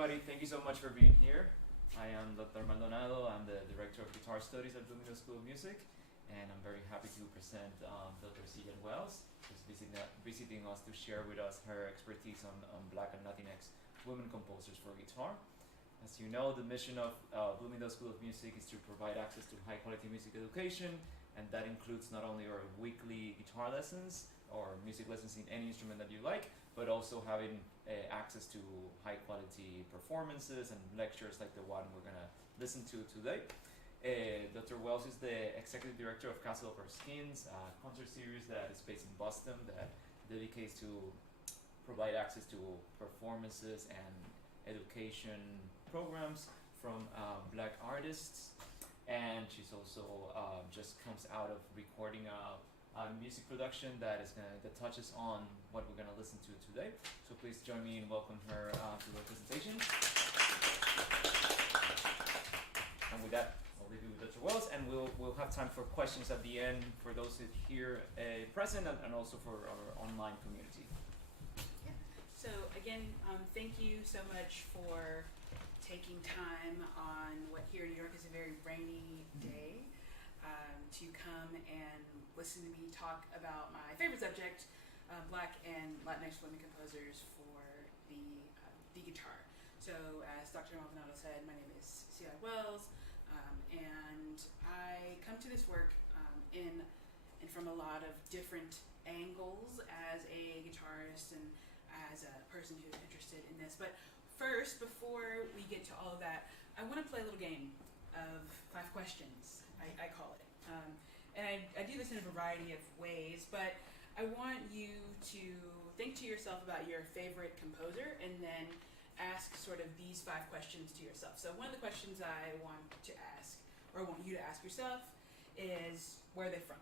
everybody. Thank you so much for being here. I am Dr. Maldonado. I'm the Director of Guitar Studies at Bloomingdale School of Music, and I'm very happy to present Dr. Ciyadh Wells, who's visiting us to share with us her expertise on Black and Latinx women composers for guitar. As you know, the mission of Bloomingdale School of Music is to provide access to high-quality music education, and that includes not only our weekly guitar lessons or music lessons in any instrument that you like, but also having access to high-quality performances and lectures like the one we're gonna listen to today. Dr. Wells is the executive director of Castle of Our Skins, a concert series that is based in Boston that dedicates to provide access to performances and education programs from Black artists. And she's also just comes out of recording a music production that touches on what we're gonna listen to today. So please join me in welcoming her to the presentation. And with that, I'll leave you with Dr. Wells, and we'll have time for questions at the end for those here present and also for our online community. Yeah. So again, thank you so much for taking time on what here in New York is a very rainy day to come and listen to me talk about my favorite subject, Black and Latinx women composers for the guitar. So as Dr. Maldonado said, my name is Ciyadh Wells, and I come to this work in from a lot of different angles as a guitarist and as a person who's interested in this. But first, before we get to all of that, I want to play a little game of 5 questions, I call it. And I do this in a variety of ways, but I want you to think to yourself about your favorite composer and then ask sort of these 5 questions to yourself. So one of the questions I want to ask, or I want you to ask yourself, is where are they from?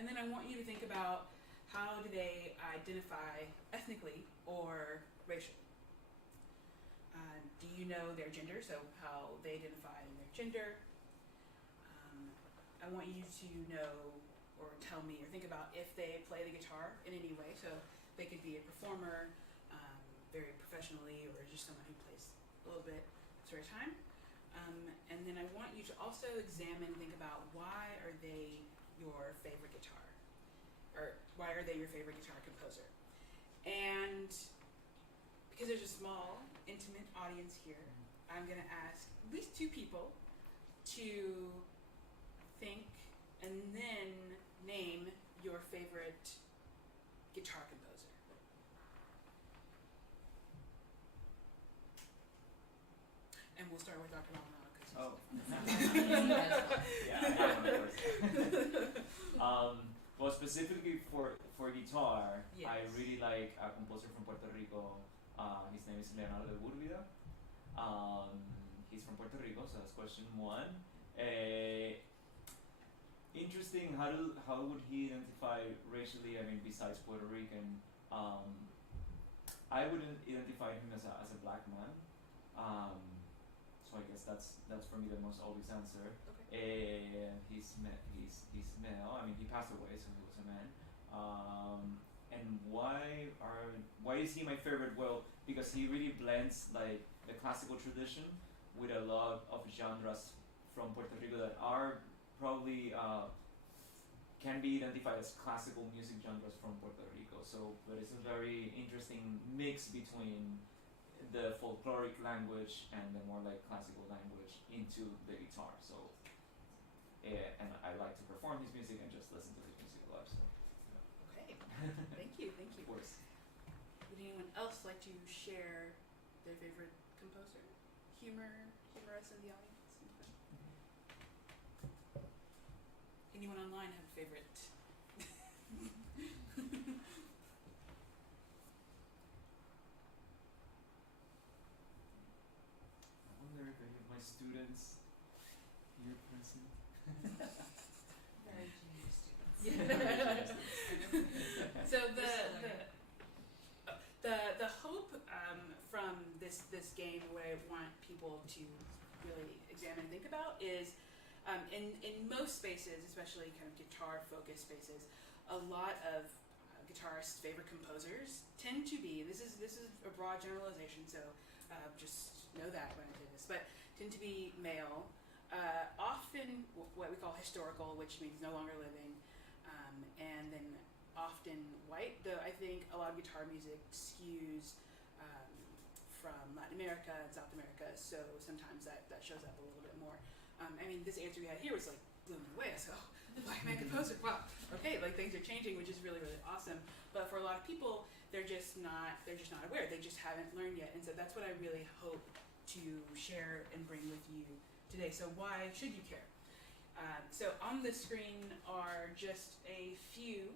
And then I want you to think about how do they identify ethnically or racially. Do you know their gender, so how they identify in their gender? I want you to know or tell me or think about if they play the guitar in any way. So they could be a performer, very professionally, or just someone who plays a little bit at a time. And then I want you to also examine, think about why are they your favorite guitar? Or why are they your favorite guitar composer? And because there's a small, intimate audience here, I'm going to ask at least 2 people to think and then name your favorite guitar composer. And we'll start with Dr. Maldonado. Yeah, of course. Well, specifically for guitar, yes. I really like a composer from Puerto Rico. His name is Leonardo de Búrvida. He's from Puerto Rico, so that's question 1. Interesting. How would he identify racially? I mean, besides Puerto Rican, I would identify him as a black man. So I guess that's for me the most obvious answer. Okay. He's male. I mean, he passed away, so he was a man. And why is he my favorite? Well, because he really blends like the classical tradition with a lot of genres from Puerto Rico that are probably can be identified as classical music genres from Puerto Rico. So, but it's a very interesting mix between the folkloric language and the more like classical language into the guitar. So, and I like to perform his music and just listen to his music a lot. So. Okay, thank you. Of course. Would anyone else like to share their favorite composer? Humor us in the audience. Anyone online have a favorite? I wonder if any of my students here present. Very genius students. Yeah. So the hope from this game, what I want people to really examine and think about is in most spaces, especially kind of guitar-focused spaces, a lot of guitarists' favorite composers tend to be, this is a broad generalization, so just know that when I did this, but tend to be male, often what we call historical, which means no longer living, and then often white, though I think a lot of guitar music skews from Latin America and South America, so sometimes that shows up a little bit more. I mean, this answer we had here was like blown me away. So, black man composer, wow, okay, like things are changing, which is really, really awesome. But for a lot of people, they're just not aware. They just haven't learned yet, and so that's what I really hope to share and bring with you today. So why should you care? So on the screen are just a few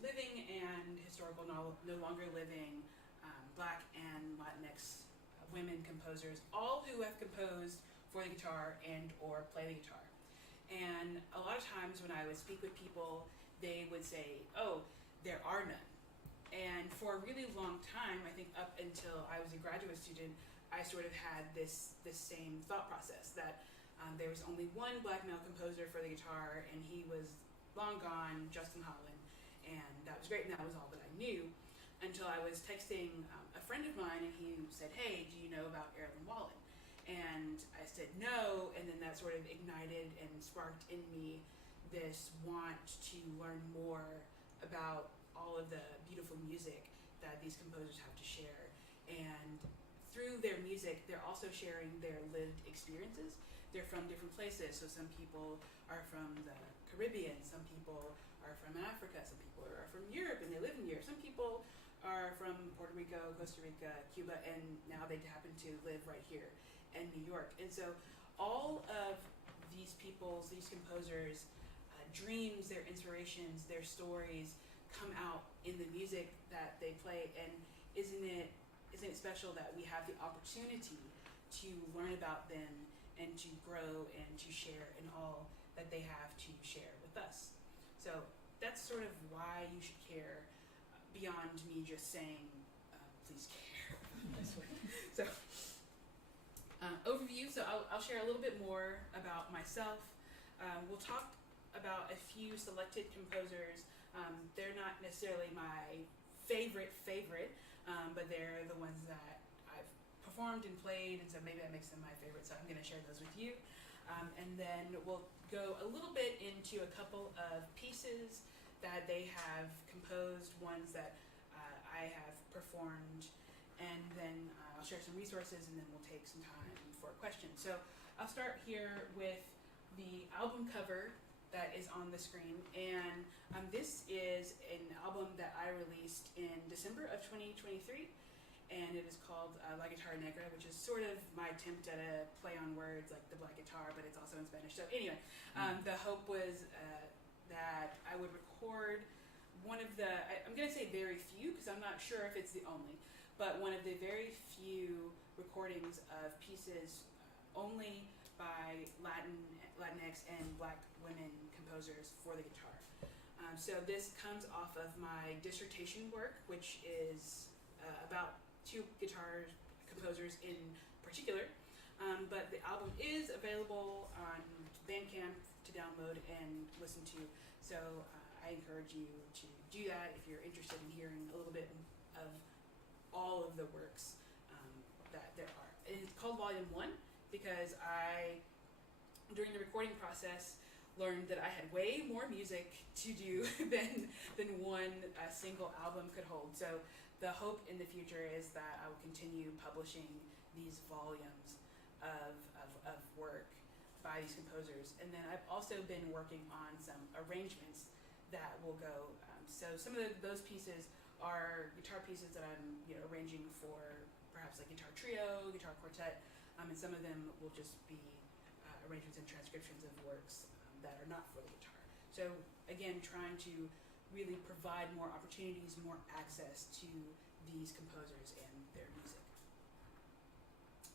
living and historical, no longer living Black and Latinx women composers, all who have composed for the guitar and or play the guitar. And a lot of times when I would speak with people, they would say, oh, there are none. And for a really long time, I think up until I was a graduate student, I sort of had this same thought process that there was only one black male composer for the guitar, and he was long gone, Justin Holland, and that was great, and that was all that I knew, until I was texting a friend of mine, and he said, hey, do you know about Erlen Wallen? And I said no, and then that sort of ignited and sparked in me this want to learn more about all of the beautiful music that these composers have to share. And through their music, they're also sharing their lived experiences. They're from different places, so some people are from the Caribbean, some people are from Africa, some people are from Europe and they live in Europe, some people are from Puerto Rico, Costa Rica, Cuba, and now they happen to live right here in New York. And so all of these composers' dreams, their inspirations, their stories come out in the music that they play. And isn't it special that we have the opportunity to learn about them and to grow and to share in all that they have to share with us? So that's sort of why you should care, beyond me just saying, please care. So, overview. So I'll share a little bit more about myself. We'll talk about a few selected composers. They're not necessarily my favorite, but they're the ones that I've performed and played, and so maybe that makes them my favorite, so I'm going to share those with you. And then we'll go a little bit into a couple of pieces that they have composed, ones that I have performed, and then I'll share some resources, and then we'll take some time for questions. So I'll start here with the album cover that is on the screen, and this is an album that I released in December of 2023, and it is called La Guitarra Negra, which is sort of my attempt at a play on words like the black guitar, but it's also in Spanish. So anyway, the hope was that I would record one of the, I'm going to say very few, because I'm not sure if it's the only, but one of the very few recordings of pieces only by Latinx and Black women composers for the guitar. So this comes off of my dissertation work, which is about two guitar composers in particular, but the album is available on Bandcamp to download and listen to, so I encourage you to do that if you're interested in hearing a little bit of all of the works that there are. And it's called Volume 1 because I, during the recording process, learned that I had way more music to do than one single album could hold. So the hope in the future is that I will continue publishing these volumes of work by these composers. And then I've also been working on some arrangements that will go. So some of those pieces are guitar pieces that I'm arranging for perhaps like guitar trio, guitar quartet, and some of them will just be arrangements and transcriptions of works that are not for the guitar. So again, trying to really provide more opportunities, more access to these composers and their music.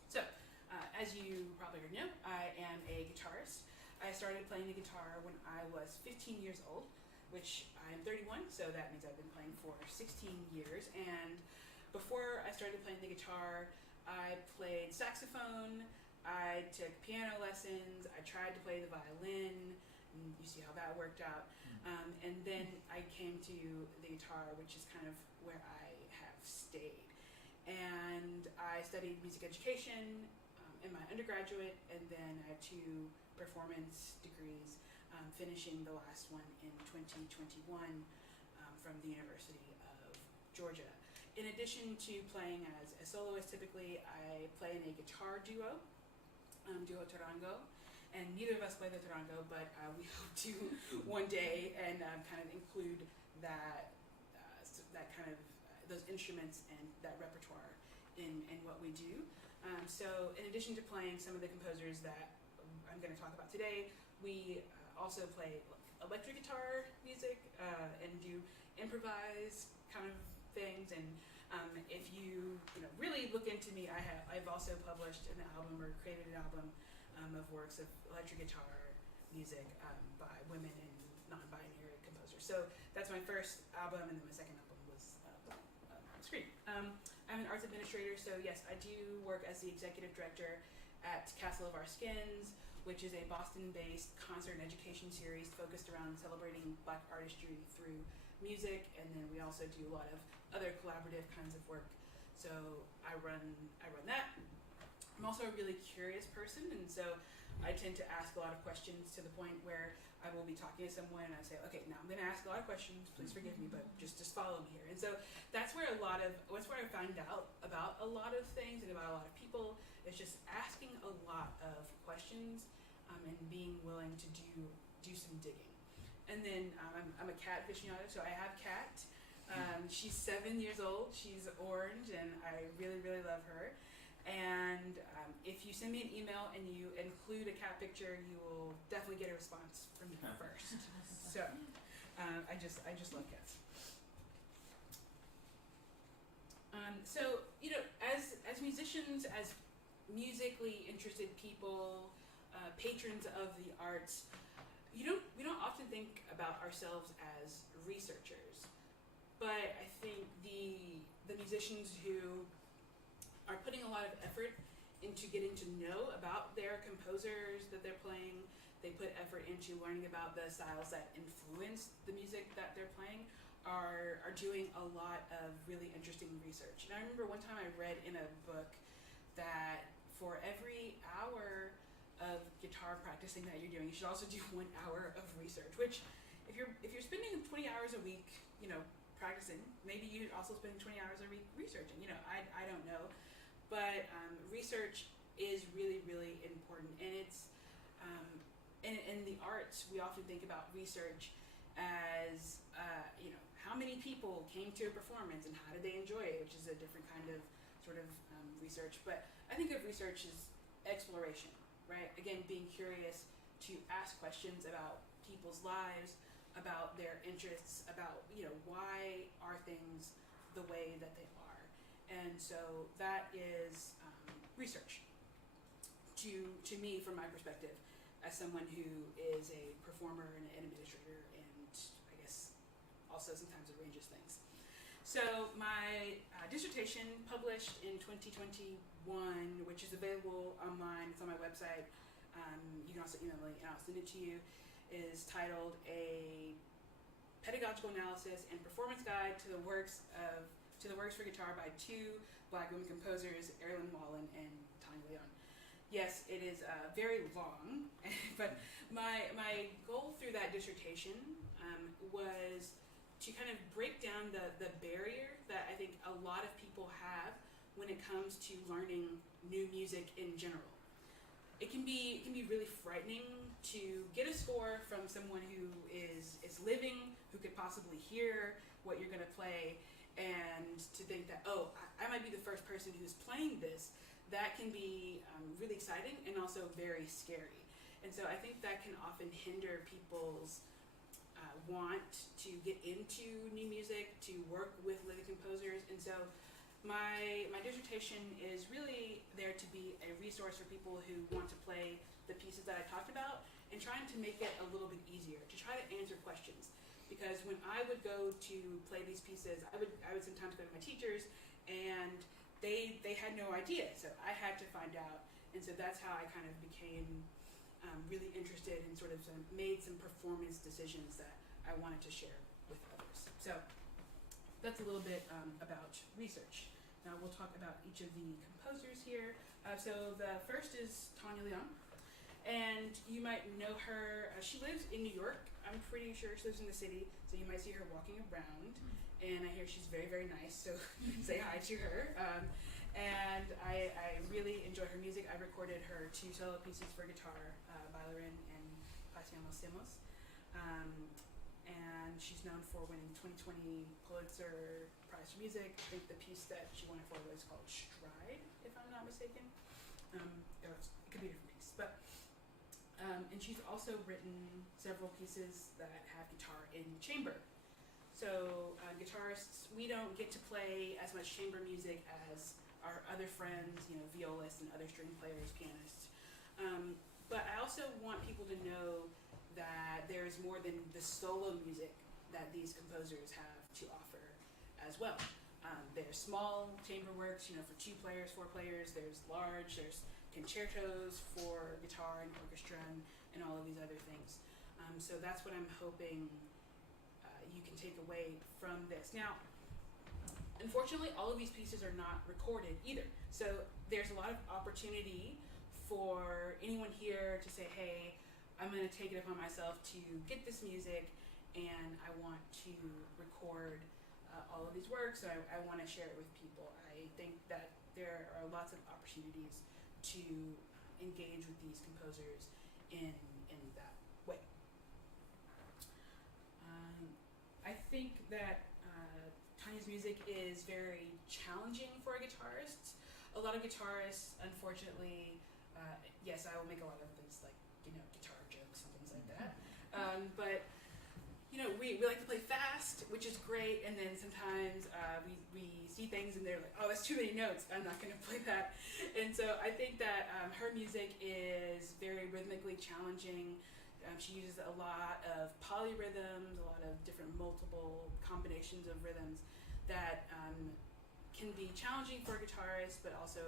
So, as you probably already know, I am a guitarist. I started playing the guitar when I was 15 years old, which I'm 31, so that means I've been playing for 16 years. And before I started playing the guitar, I played saxophone, I took piano lessons, I tried to play the violin, and you see how that worked out. And then I came to the guitar, which is kind of where I have stayed. and I studied music education in my undergraduate, and then I have 2 performance degrees, finishing the last one in 2021 from the University of Georgia. In addition to playing as a soloist, typically I play in a guitar duo, duo tarango, and neither of us play the tarango, but we hope to one day and kind of include that that kind of those instruments and that repertoire in what we do. So in addition to playing some of the composers that I'm going to talk about today, we also play electric guitar music and do improvise kind of things. And if you really look into me, I've also published an album or created an album of works of electric guitar music by women and non-binary composers. So that's my first album, and then my second album was on screen. I'm an arts administrator, so yes, I do work as the executive director at Castle of Our Skins, which is a Boston-based concert and education series focused around celebrating Black artistry through music, and then we also do a lot of other collaborative kinds of work. So I run that. I'm also a really curious person, and so I tend to ask a lot of questions to the point where I will be talking to someone and I say, okay, now I'm going to ask a lot of questions, please forgive me, but just follow me here. And so that's where I find out about a lot of things and about a lot of people, is just asking a lot of questions and being willing to do some digging. And then I'm a cat aficionado, so I have Cat. She's 7 years old, she's orange, and I really, really love her. And if you send me an email and you include a cat picture, you will definitely get a response from me first. So I just love cats. So as musicians, as musically interested people, patrons of the arts, we don't often think about ourselves as researchers. But I think the musicians who are putting a lot of effort into getting to know about their composers that they're playing, they put effort into learning about the styles that influence the music that they're playing, are doing a lot of really interesting research. And I remember one time I read in a book that for every hour of guitar practicing that you're doing, you should also do 1 hour of research, which if you're spending 20 hours a week, practicing, maybe you should also spend 20 hours a week researching. I don't know. But research is really, really important, and it's in the arts. We often think about research as how many people came to a performance and how did they enjoy it, which is a different kind of sort of research. But I think of research as exploration, right? Again, being curious to ask questions about people's lives, about their interests, about why are things the way that they are. And so that is research to me, from my perspective, as someone who is a performer and an administrator, and I guess also sometimes arranges things. So my dissertation, published in 2021, which is available online, it's on my website, you can also email me and I'll send it to you, is titled A Pedagogical Analysis and Performance Guide to the Works for Guitar by 2 Black women composers, Erilyn Wallen and Tanya Leon. Yes, it is very long, but my goal through that dissertation was to kind of break down the barrier that I think a lot of people have when it comes to learning new music in general. It can be really frightening to get a score from someone who is living, who could possibly hear what you're going to play, and to think that, I might be the first person who's playing this. That can be really exciting and also very scary. And so I think that can often hinder people's want to get into new music, to work with living composers. And so my dissertation is really there to be a resource for people who want to play the pieces that I talked about, and trying to make it a little bit easier, to try to answer questions. Because when I would go to play these pieces, I would sometimes go to my teachers, and they had no idea, so I had to find out. And so that's how I kind of became really interested and sort of made some performance decisions that I wanted to share with others. So that's a little bit about research. Now we'll talk about each of the composers here. So the first is Tanya Leon, and you might know her. She lives in New York. I'm pretty sure she lives in the city, so you might see her walking around. And I hear she's very, very nice, so say hi to her. And I really enjoy her music. I recorded her 2 solo pieces for guitar, Bailarin and Paseamos Semos. And she's known for winning 2020 Pulitzer Prize for Music. I think the piece that she won it for was called Stride, if I'm not mistaken. It could be a different piece. And she's also written several pieces that have guitar in chamber. So guitarists, we don't get to play as much chamber music as our other friends, violists and other string players, pianists. But I also want people to know that there's more than the solo music that these composers have to offer as well. There's small chamber works, for 2 players, 4 players. There's large, there's concertos for guitar and orchestra and all of these other things. So that's what I'm hoping you can take away from this. Now, unfortunately, all of these pieces are not recorded either. So there's a lot of opportunity for anyone here to say, hey, I'm going to take it upon myself to get this music, and I want to record all of these works, and I want to share it with people. I think that there are lots of opportunities to engage with these composers in that way. I think that Tanya's music is very challenging for guitarists. A lot of guitarists, unfortunately, yes, I will make a lot of things like, guitar jokes and things like that. But, we like to play fast, which is great, and then sometimes we see things and they're like, oh, that's too many notes, I'm not going to play that. And so I think that her music is very rhythmically challenging. She uses a lot of polyrhythms, a lot of different multiple combinations of rhythms that can be challenging for guitarists, but also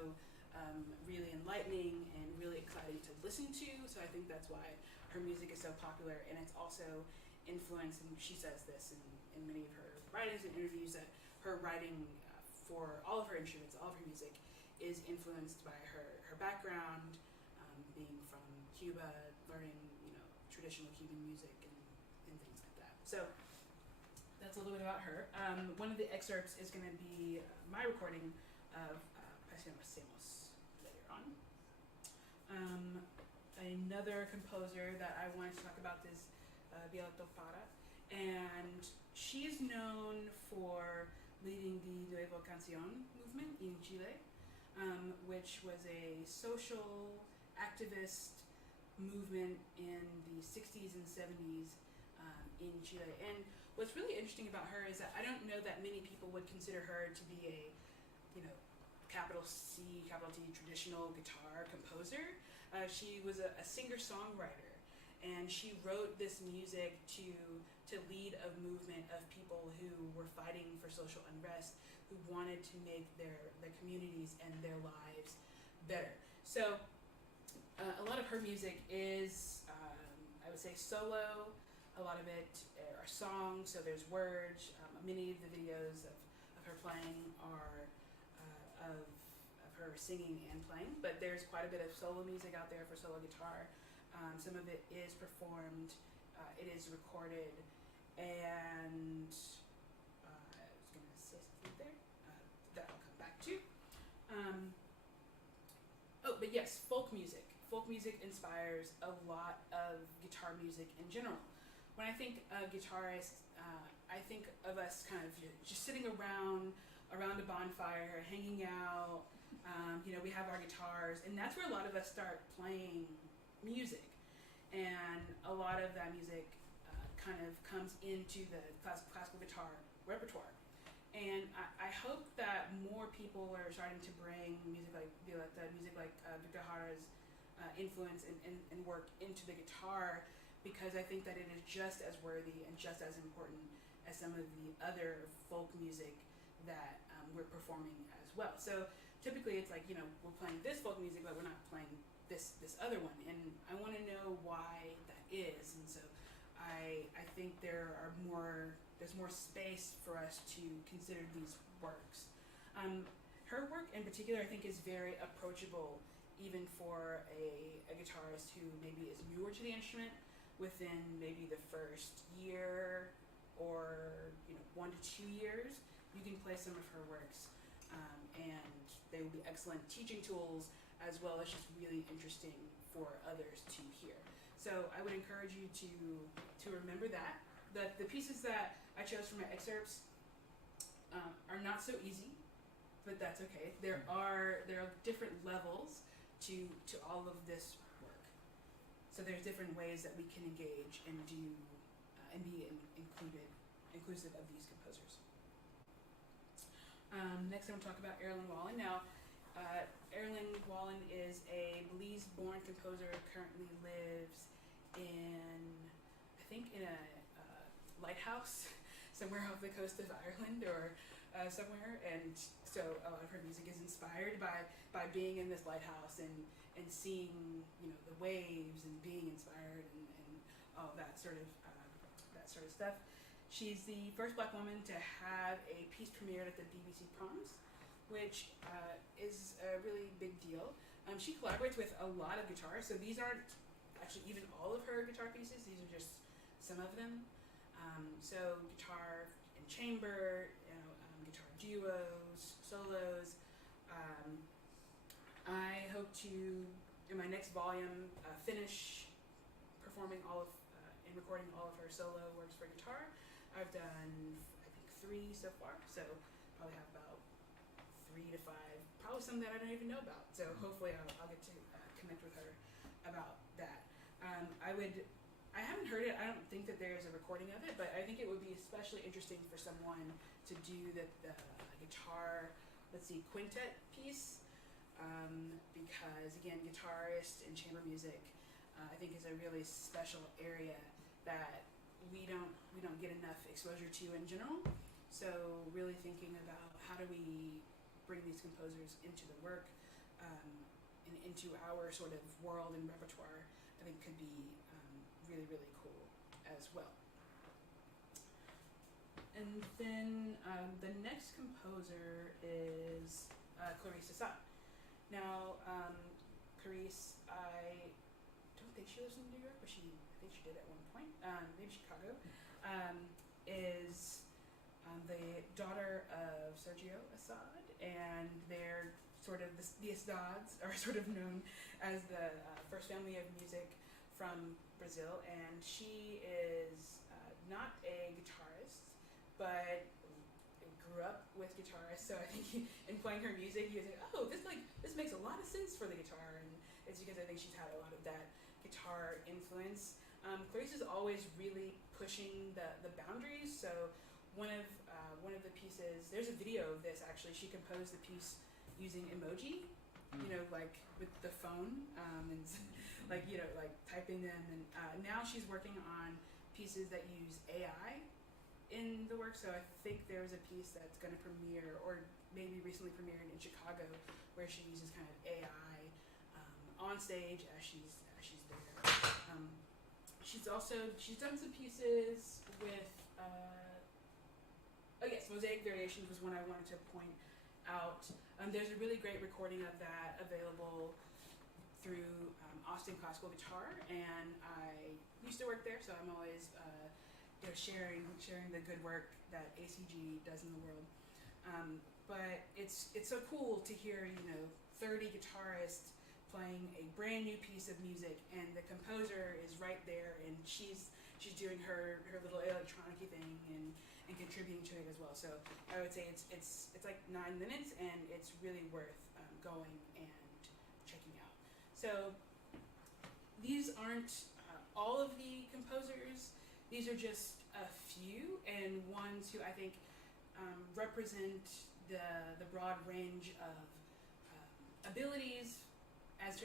really enlightening and really exciting to listen to. So I think that's why her music is so popular, and it's also influenced, and she says this in many of her writings and interviews, that her writing for all of her instruments, all of her music, is influenced by her background, being from Cuba, learning traditional Cuban music and things like that. So that's a little bit about her. One of the excerpts is going to be my recording of Paseamos Semos later on. Another composer that I wanted to talk about is Violeta Parra, and she is known for leading the Nuevo Canción movement in Chile, which was a social activist movement in the 60s and 70s in Chile. And what's really interesting about her is that I don't know that many people would consider her to be a, capital C, capital T traditional guitar composer. She was a singer-songwriter, and she wrote this music to lead a movement of people who were fighting for social unrest, who wanted to make their communities and their lives better. So a lot of her music is, I would say, solo. A lot of it are songs, so there's words. Many of the videos of her playing are of her singing and playing, but there's quite a bit of solo music out there for solo guitar. Some of it is performed, it is recorded, and I was going to say something there that I'll come back to. But yes, folk music. Folk music inspires a lot of guitar music in general. When I think of guitarists, I think of us kind of just sitting around a bonfire, hanging out. We have our guitars, and that's where a lot of us start playing music. And a lot of that music kind of comes into the classical guitar repertoire. And I hope that more people are starting to bring music like Violeta, music like Victor Jara's influence and work into the guitar, because I think that it is just as worthy and just as important as some of the other folk music that we're performing as well. So typically it's like, we're playing this folk music, but we're not playing this other one. And I want to know why that is. And so I think there's more space for us to consider these works. her work in particular, I think, is very approachable, even for a guitarist who maybe is newer to the instrument. Within maybe the first year or 1 to 2 years, you can play some of her works, and they will be excellent teaching tools as well as just really interesting for others to hear. So I would encourage you to remember that. The pieces that I chose from my excerpts are not so easy, but that's okay. There are different levels to all of this work. So there's different ways that we can engage and do and be inclusive of these composers. Next, I'm going to talk about Erlen Wallen. Now, Erlen Wallen is a Belize-born composer. Currently lives in a lighthouse somewhere off the coast of Ireland or somewhere, and so a lot of her music is inspired by being in this lighthouse and seeing the waves and being inspired and all that sort of stuff. She's the first Black woman to have a piece premiered at the BBC Proms, which is a really big deal. She collaborates with a lot of guitarists, so these aren't actually even all of her guitar pieces. These are just some of them. So guitar and chamber, guitar duos, solos. I hope to, in my next volume, finish performing and recording all of her solo works for guitar. I've done, I think, 3 so far, so probably have about 3 to 5, probably some that I don't even know about. So hopefully I'll get to connect with her about that. I haven't heard it. I don't think that there's a recording of it, but I think it would be especially interesting for someone to do the guitar, quintet piece, because again, guitarist and chamber music, I think, is a really special area that we don't get enough exposure to in general. So really thinking about how do we bring these composers into the work, and into our sort of world and repertoire, I think could be really, really cool as well. And then the next composer is Clarice Assad. Now, Clarice, I don't think she lives in New York, but I think she did at one point, maybe Chicago, is the daughter of Sergio Assad, and they're sort of, the Assads are sort of known as the first family of music from Brazil, and she is not a guitarist, but grew up with guitarists. So I think in playing her music, you think, oh, this makes a lot of sense for the guitar, and it's because I think she's had a lot of that guitar influence. Clarice is always really pushing the boundaries. So one of the pieces, there's a video of this actually. She composed the piece using emoji, like with the phone, and like typing them. And now she's working on pieces that use AI in the work. So I think there's a piece that's going to premiere, or maybe recently premiered in Chicago, where she uses kind of AI on stage as she's there. She's done some pieces with Mosaic Variations was one I wanted to point out. There's a really great recording of that available through Austin Classical Guitar, and I used to work there, so I'm always sharing the good work that ACG does in the world. But it's so cool to hear 30 guitarists playing a brand new piece of music, and the composer is right there, and she's doing her little electronic-y thing and contributing to it as well. So I would say it's like 9 minutes, and it's really worth going and checking out. So these aren't all of the composers. These are just a few, and ones who I think represent the broad range of abilities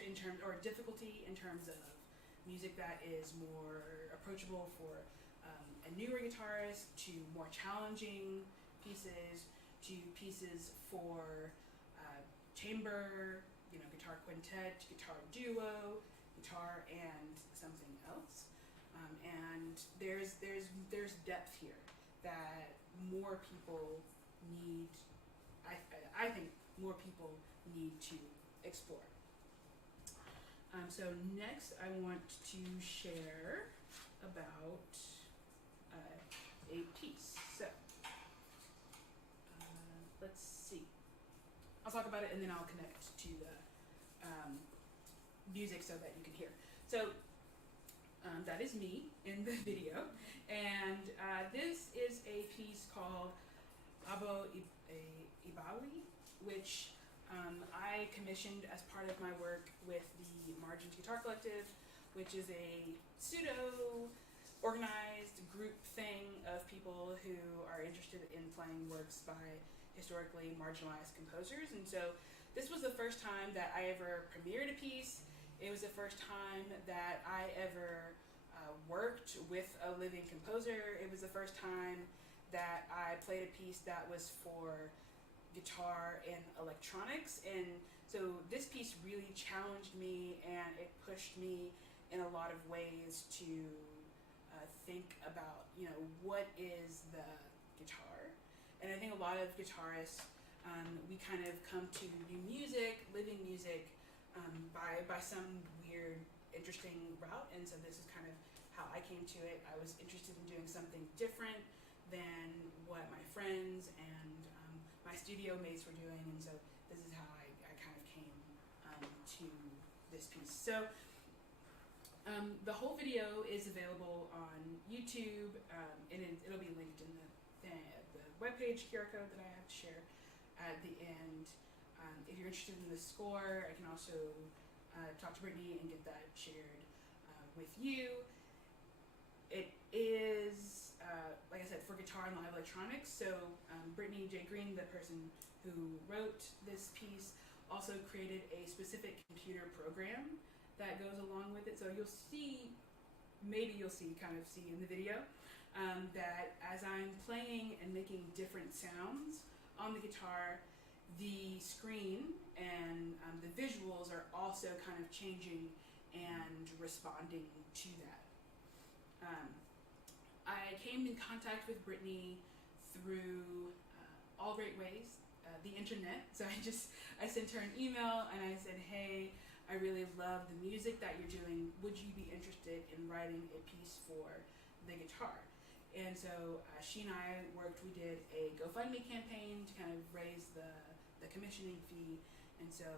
in terms, or difficulty in terms of music that is more approachable for a newer guitarist, to more challenging pieces, to pieces for chamber, guitar quintet, guitar duo, guitar and something else. And there's depth here that more people need. I think more people need to explore. So next I want to share about a piece. So let's see. I'll talk about it and then I'll connect to the music so that you can hear. So that is me in the video, and this is a piece called Abo Ibawi, which I commissioned as part of my work with the Margins Guitar Collective, which is a pseudo-organized group thing of people who are interested in playing works by historically marginalized composers. And so this was the first time that I ever premiered a piece. It was the first time that I ever worked with a living composer. It was the first time that I played a piece that was for guitar and electronics. And so this piece really challenged me, and it pushed me in a lot of ways to think about, what is the guitar? And I think a lot of guitarists, we kind of come to new music, living music, by some weird, interesting route. And so this is kind of how I came to it. I was interested in doing something different than what my friends and my studio mates were doing, and so this is how I kind of came to this piece. So the whole video is available on YouTube, and it'll be linked in the webpage QR code that I have to share at the end. If you're interested in the score, I can also talk to Brittany and get that shared with you. It is, like I said, for guitar and live electronics. So Brittany J. Green, the person who wrote this piece, also created a specific computer program that goes along with it. So you'll see, kind of see in the video, that as I'm playing and making different sounds on the guitar, the screen and the visuals are also kind of changing and responding to that. I came in contact with Brittany through all great ways, the internet. So I sent her an email and I said, hey, I really love the music that you're doing. Would you be interested in writing a piece for the guitar? And so she and I worked. We did a GoFundMe campaign to kind of raise the commissioning fee. And so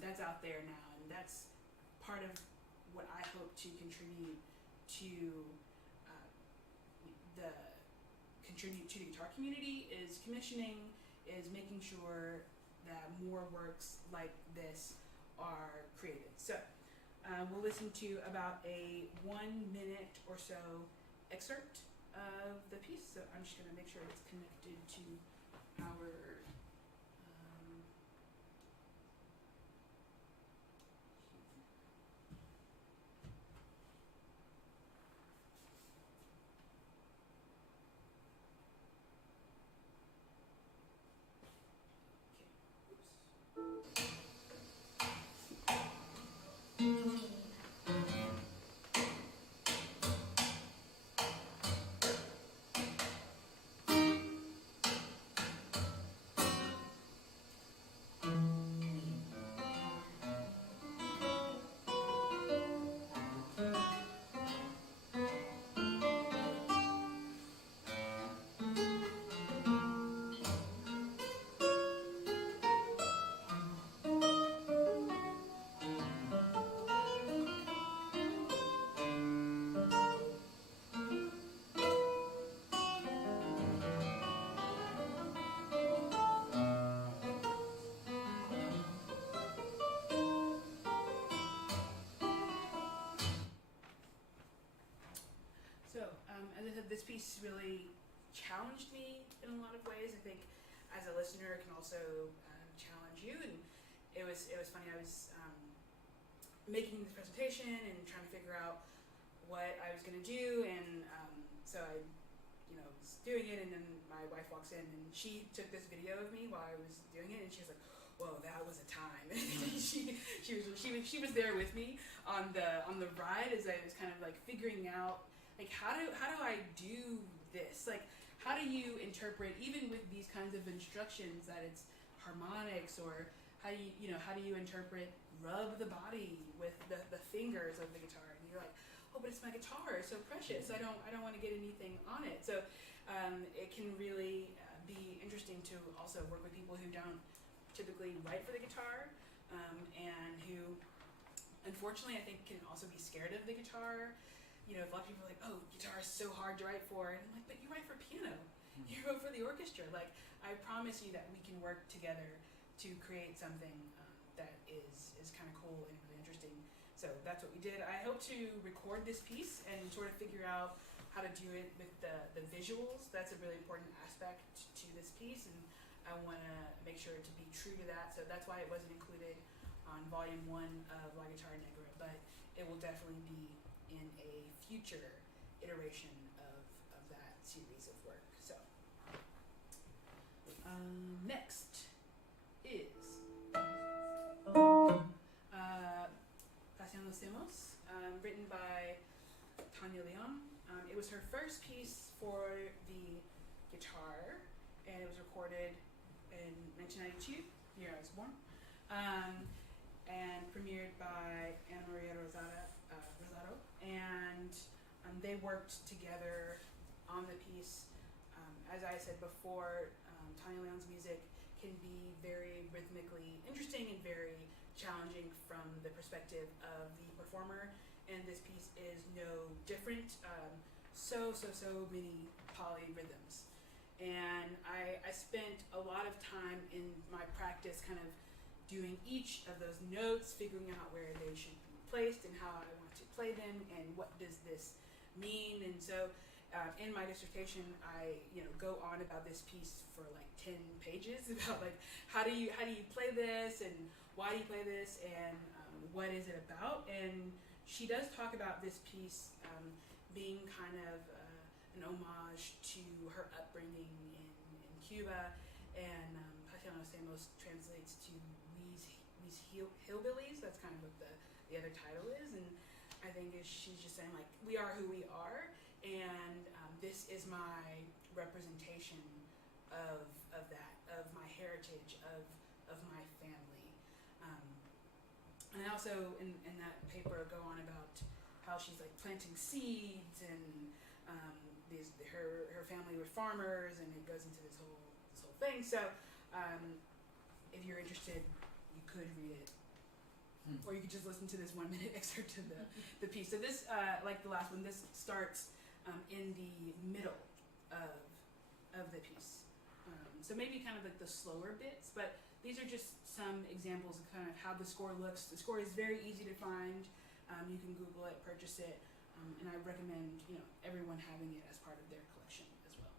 that's out there now. And that's part of what I hope to contribute to the guitar community, is commissioning, is making sure that more works like this are created. So we'll listen to about a 1 minute or so excerpt of the piece. So I'm just going to make sure it's connected to our as I said, this piece really challenged me in a lot of ways. I think as a listener, it can also challenge you. And it was funny. I was making this presentation and trying to figure out what I was going to do, and so I, was doing it, and then my wife walks in and she took this video of me while I was doing it, and she was like, "Whoa, that was a time." she was there with me on the ride as I was kind of like figuring out, like, how do I do this? Like, how do you interpret, even with these kinds of instructions, that it's harmonics, or how do you interpret rub the body with the fingers of the guitar, and you're like, oh, but it's my guitar, it's so precious. I don't want to get anything on it. So it can really be interesting to also work with people who don't typically write for the guitar, and who, unfortunately, I think can also be scared of the guitar. A lot of people are like, oh, guitar is so hard to write for, and I'm like, but you write for piano, you wrote for the orchestra. Like, I promise you that we can work together to create something that is kind of cool and really interesting. So that's what we did. I hope to record this piece and sort of figure out how to do it with the visuals. That's a really important aspect to this piece, and I want to make sure to be true to that. So that's why it wasn't included on volume 1 of La Guitarra Negra, but it will definitely be in a future iteration of that series of work. So next is Pasión los Demos, written by Tanya Leon. It was her first piece for the guitar, and it was recorded in 1992, the year I was born, and premiered by Ana Maria Rosado, and they worked together on the piece. As I said before, Tanya Leon's music can be very rhythmically interesting and very challenging from the perspective of the performer, and this piece is no different. So many polyrhythms. And I spent a lot of time in my practice kind of doing each of those notes, figuring out where they should be placed and how I want to play them and what does this mean. And so in my dissertation, I go on about this piece for like 10 pages about like how do you play this, and why do you play this, and what is it about. And she does talk about this piece being kind of an homage to her upbringing in Cuba, and Pasión los Demos translates to We's Hillbillies. That's kind of what the other title is, and I think she's just saying like, we are who we are, and this is my representation of that, of my heritage, of my family. And I also in that paper go on about how she's like planting seeds, and her family were farmers, and it goes into this whole thing. So if you're interested, you could read it, or you could just listen to this 1 minute excerpt of the piece. So this, like the last one, this starts in the middle of the piece. So maybe kind of like the slower bits, but these are just some examples of kind of how the score looks. The score is very easy to find. You can Google it, purchase it, and I recommend everyone having it as part of their collection as well.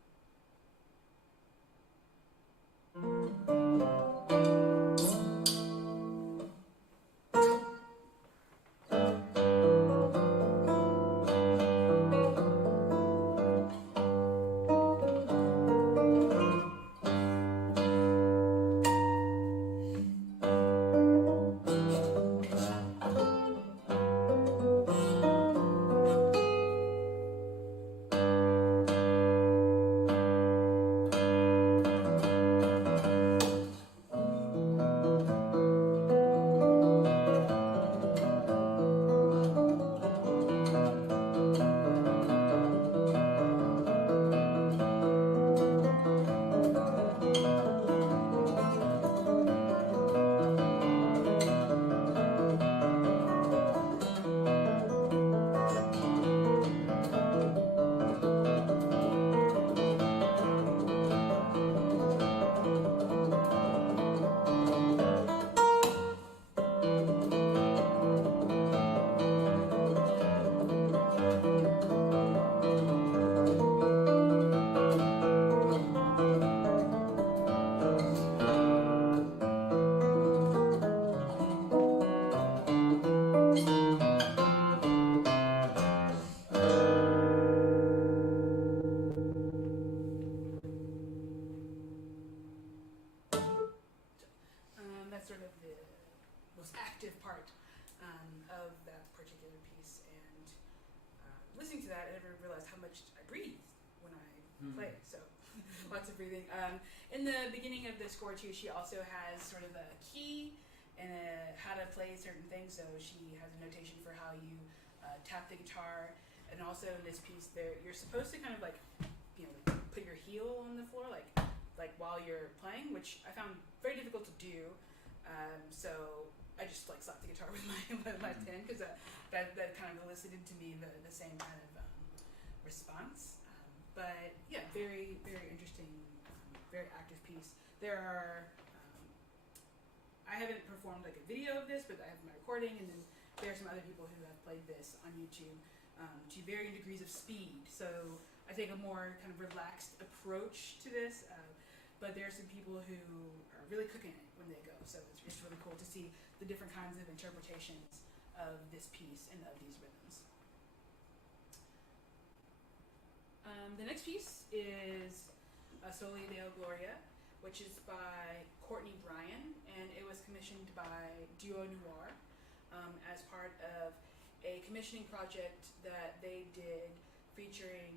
That's sort of the most active part of that particular piece, and listening to that, I never realized how much I breathe when I play. So lots of breathing. In the beginning of the score too, she also has sort of a key and how to play certain things. So she has a notation for how you tap the guitar, and also in this piece, you're supposed to kind of like, like put your heel on the floor, like while you're playing, which I found very difficult to do. So I just like slapped the guitar with my left hand because that kind of elicited to me the same kind of response. But yeah, very very interesting, very active piece. There are I haven't performed like a video of this, but I have my recording, and then there are some other people who have played this on YouTube to varying degrees of speed. So I take a more kind of relaxed approach to this, but there are some people who are really cooking it when they go. So it's really cool to see the different kinds of interpretations of this piece and of these rhythms. The next piece is Soli Deo Gloria, which is by Courtney Bryan, and it was commissioned by Duo Noir as part of a commissioning project that they did featuring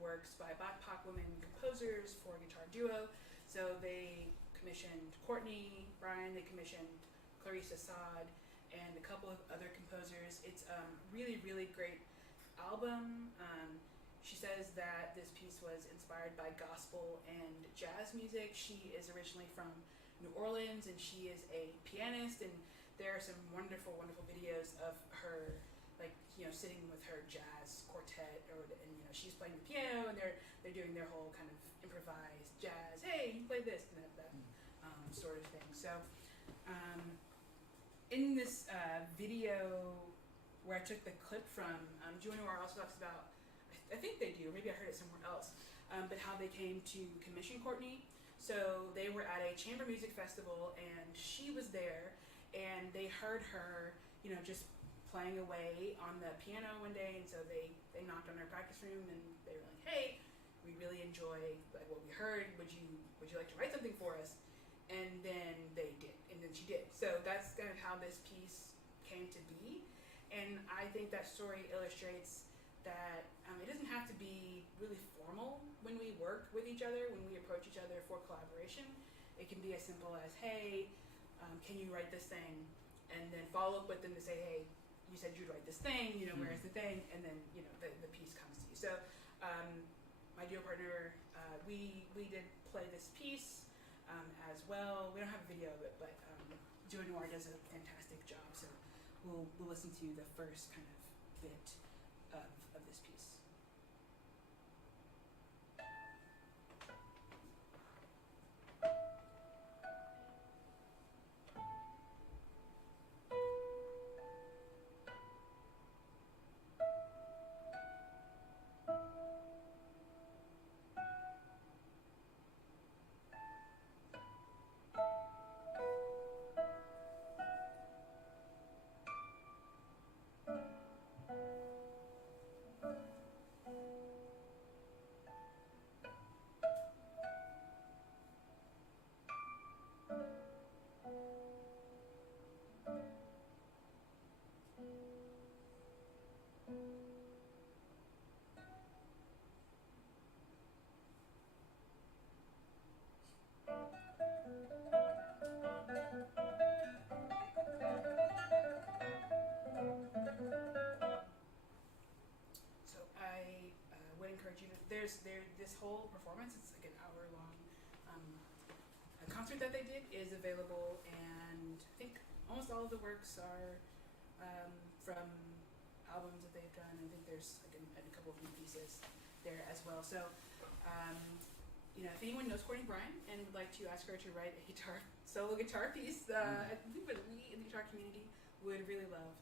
works by BIPOC women composers for guitar duo. So they commissioned Courtney Bryan, they commissioned Clarissa Saad, and a couple of other composers. It's a really, really great album. She says that this piece was inspired by gospel and jazz music. She is originally from New Orleans, and she is a pianist, and there are some wonderful, wonderful videos of her, like, sitting with her jazz quartet, and she's playing the piano, and they're doing their whole kind of improvised jazz. Hey, you play this, and that sort of thing. So, in this video where I took the clip from, Duo Noir also talks about, I think they do, or maybe I heard it somewhere else, but how they came to commission Courtney. So they were at a chamber music festival, and she was there, and they heard her, just playing away on the piano one day, and so they knocked on her practice room, and they were like, hey, we really enjoy like what we heard, would you like to write something for us? And then they did, and then she did. So that's kind of how this piece came to be, and I think that story illustrates that it doesn't have to be really formal when we work with each other, when we approach each other for collaboration. It can be as simple as, hey, can you write this thing? And then follow up with them to say, hey, you said you'd write this thing, where's the thing? And then, the piece comes to you. So my duo partner, we did play this piece as well. We don't have a video of it, but Duo Noir does a fantastic job. So we'll listen to the first kind of bit of this piece. This whole performance, it's like an hour-long concert that they did, is available, and I think almost all of the works are from albums that they've done. I think there's like a couple of new pieces there as well. So, if anyone knows Courtney Bryan and would like to ask her to write a solo guitar piece, I think that we in the guitar community would really love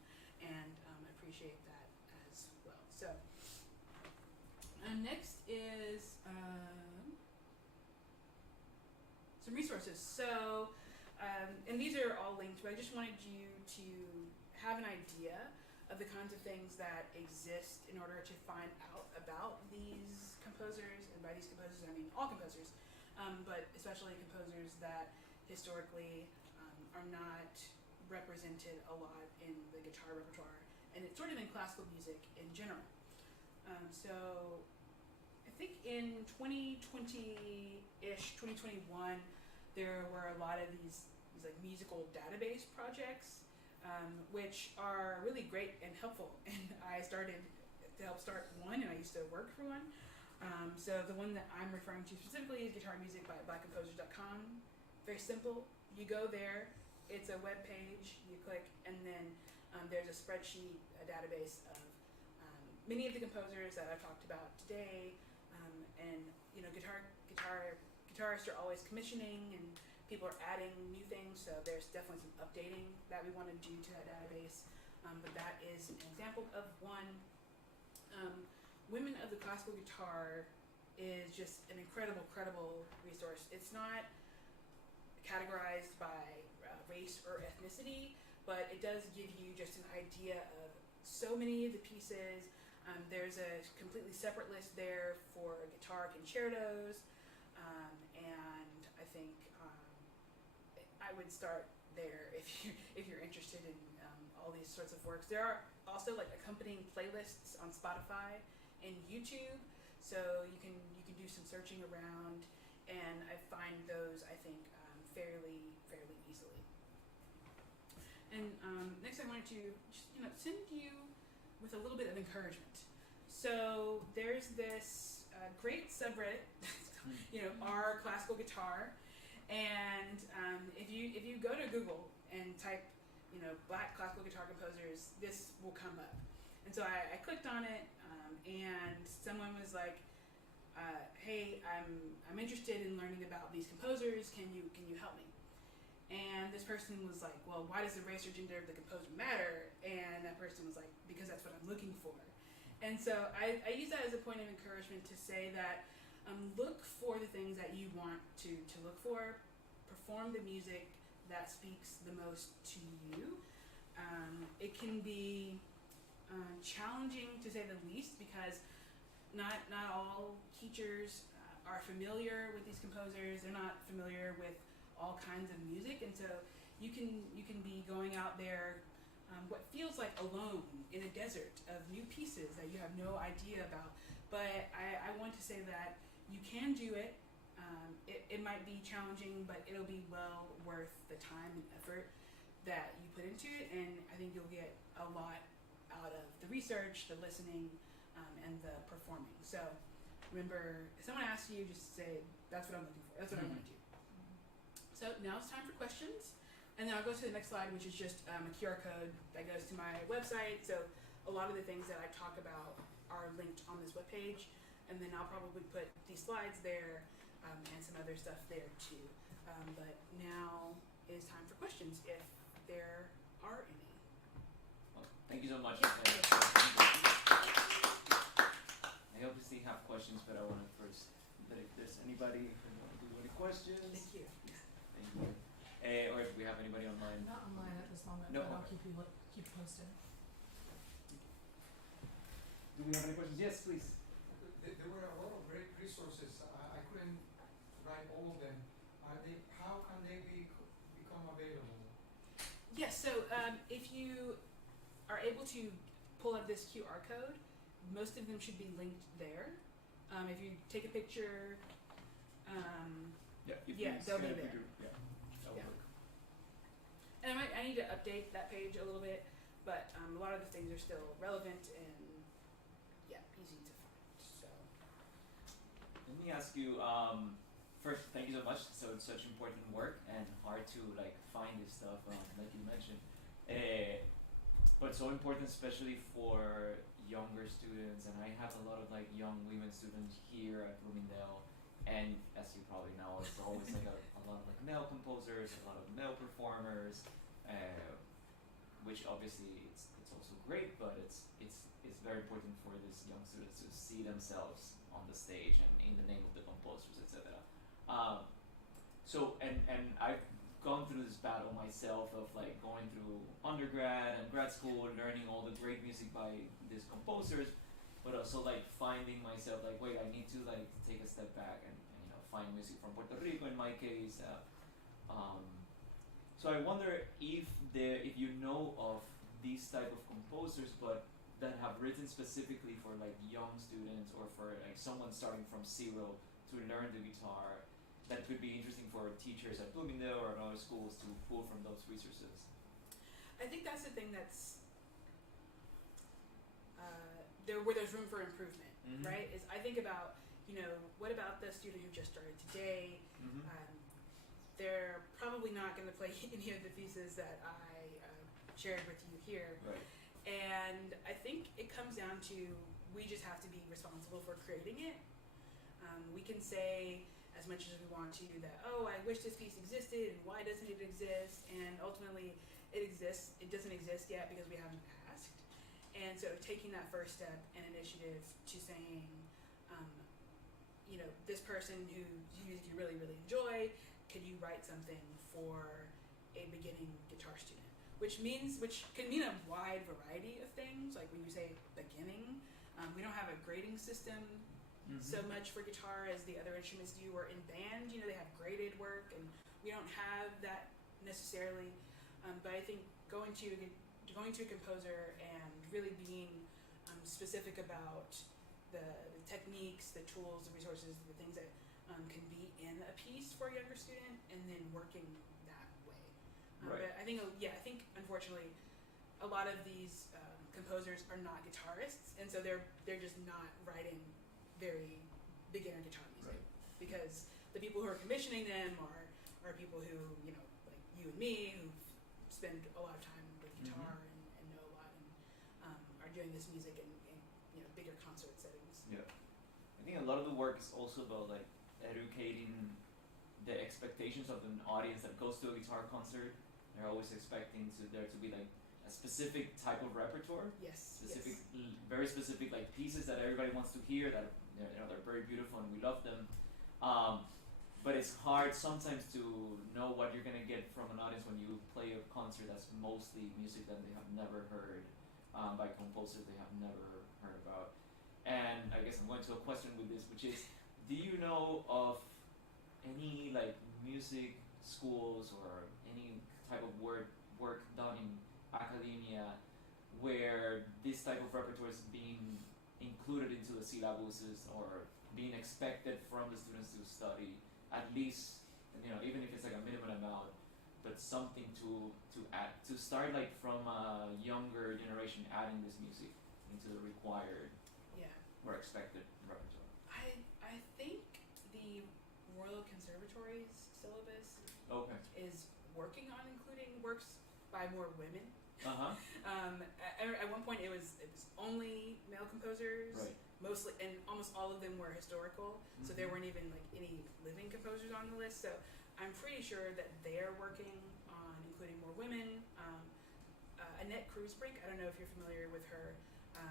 and appreciate that as well. So. Next is some resources. So, and these are all linked, but I just wanted you to have an idea of the kinds of things that exist in order to find out about these composers. And by these composers, I mean all composers, but especially composers that historically are not represented a lot in the guitar repertoire, and it's sort of in classical music in general. So I think in 2020-ish, 2021, there were a lot of these like musical database projects, which are really great and helpful. And I started to help start one, and I used to work for one. So the one that I'm referring to specifically is Guitar Music by blackcomposers.com. Very simple. You go there, it's a web page, you click, and then there's a spreadsheet, a database of many of the composers that I've talked about today. And you know, guitarists are always commissioning, and people are adding new things, so there's definitely some updating that we want to do to that database. But that is an example of one. Women of the Classical Guitar is just an incredible resource. It's not categorized by race or ethnicity, but it does give you just an idea of so many of the pieces. There's a completely separate list there for guitar concertos, and I think I would start there if you're interested in all these sorts of works. There are also like accompanying playlists on Spotify and YouTube, so you can do some searching around, and I find those, I think, fairly easily. And next, I wanted to just send you with a little bit of encouragement. So there's this great subreddit, R classical guitar, and if you go to Google and type Black classical guitar composers, this will come up. And so I clicked on it, and someone was like, "Hey, I'm interested in learning about these composers. Can you help me?" And this person was like, "Well, why does the race or gender of the composer matter?" And that person was like, "Because that's what I'm looking for." And so I use that as a point of encouragement to say that look for the things that you want to look for. Perform the music that speaks the most to you. It can be challenging, to say the least, because not all teachers are familiar with these composers. They're not familiar with all kinds of music, and so you can be going out there what feels like alone in a desert of new pieces that you have no idea about. But I want to say that you can do it. It might be challenging, but it'll be well worth the time and effort that you put into it, and I think you'll get a lot out of the research, the listening, and the performing. So remember, if someone asks you, just say, "That's what I'm looking for. That's what I want to do." So now it's time for questions, and then I'll go to the next slide, which is just a QR code that goes to my website. So a lot of the things that I talk about are linked on this webpage, and then I'll probably put these slides there and some other stuff there too. But now is time for questions, if there are any. Well, thank you so much. Yeah. I obviously have questions, but I want to first, if there's anybody who want to do any questions. Thank you. Thank you. Or if we have anybody online. Not online at this moment, No, but I'll okay. keep posted. Do we have any questions? Yes, please. There were a lot of great resources. I couldn't write all of them. How can they become available? Yes, so if you are able to pull up this QR code, most of them should be linked there. If you take a picture, they'll be there. Yeah, that will work. And I need to update that page a little bit, but a lot of the things are still relevant and easy to find. So Let me ask you, first, thank you so much. So it's such important work and hard to find this stuff, like you mentioned. But so important, especially for younger students. And I have a lot of young women students here at Bloomingdale. And as you probably know, it's always a lot of male composers, a lot of male performers, which obviously it's also great, but it's very important for these young students to see themselves on the stage and in the name of the composers, etc. So I've gone through this battle myself of going through undergrad and grad school, learning all the great music by these composers, but also finding myself wait, I need to take a step back and find music from Puerto Rico in my case. So I wonder if you know of these type of composers, but that have written specifically for like young students or for like someone starting from zero to learn the guitar that could be interesting for teachers at Bloomingdale or at other schools to pull from those resources? I think that's the thing that's where there's room for improvement, right? Is I think about, what about the student who just started today? They're probably not going to play any of the pieces that I shared with you here. Right. And I think it comes down to we just have to be responsible for creating it. We can say as much as we want to that, oh, I wish this piece existed and why doesn't it exist? And ultimately it exists. It doesn't exist yet because we haven't asked. And so taking that first step and initiative to saying, this person whose music you really, really enjoy, could you write something for a beginning guitar student? Which can mean a wide variety of things. Like when you say beginning, we don't have a grading system so much for guitar as the other instruments do, or in band, they have graded work, and we don't have that necessarily. But I think going to a composer and really being specific about the techniques, the tools, the resources, the things that can be in a piece for a younger student, and then working that way. Right. But I think unfortunately, a lot of these composers are not guitarists, and so they're just not writing very beginner guitar music, Right. because the people who are commissioning them are people who like you and me, who spend a lot of time with guitar and know a lot, and are doing this music in bigger concert settings. Yeah. I think a lot of the work is also about like educating the expectations of an audience that goes to a guitar concert. They're always expecting there to be like a specific type of repertoire, Yes. very specific like pieces that everybody wants to hear, that they're very beautiful and we love them. But it's hard sometimes to know what you're gonna get from an audience when you play a concert that's mostly music that they have never heard, by composers they have never heard about. And I guess I'm going to a question with this, which is, do you know of any like music schools or any type of work done in academia where this type of repertoire is being included into the syllabuses or being expected from the students to study, at least, even if it's like a minimum amount, but something to add, to start like from a younger generation adding this music into the required or expected repertoire? I think the Royal Conservatory's syllabus is working on including works by more women. At one point it was only male composers, Right. mostly, and almost all of them were historical, so there weren't even like any living composers on the list. So I'm pretty sure that they're working on including more women. Annette Cruzbrink, I don't know if you're familiar with her.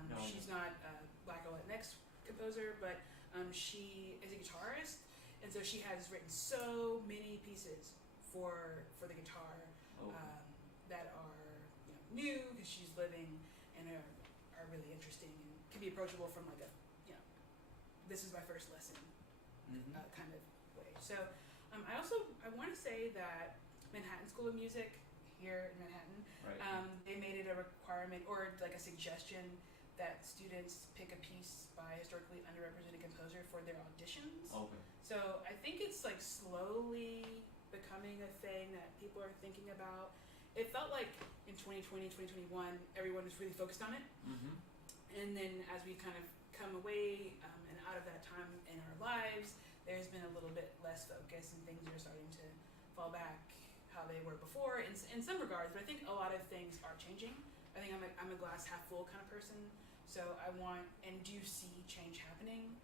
No. She's not a Black or Latinx composer, but she is a guitarist, and so she has written so many pieces for the guitar that are new because she's living and are really interesting and can be approachable from like a this is my first lesson kind of way. So I want to say that Manhattan School of Music here in Manhattan, Right. they made it a requirement or like a suggestion that students pick a piece by historically underrepresented composer for their auditions. Okay. So I think it's like slowly becoming a thing that people are thinking about. It felt like in 2020, 2021, everyone was really focused on it. And then as we kind of come away and out of that time in our lives, there's been a little bit less focus and things are starting to fall back how they were before in some regards, but I think a lot of things are changing. I think I'm a glass half full kind of person, so I want and do see change happening.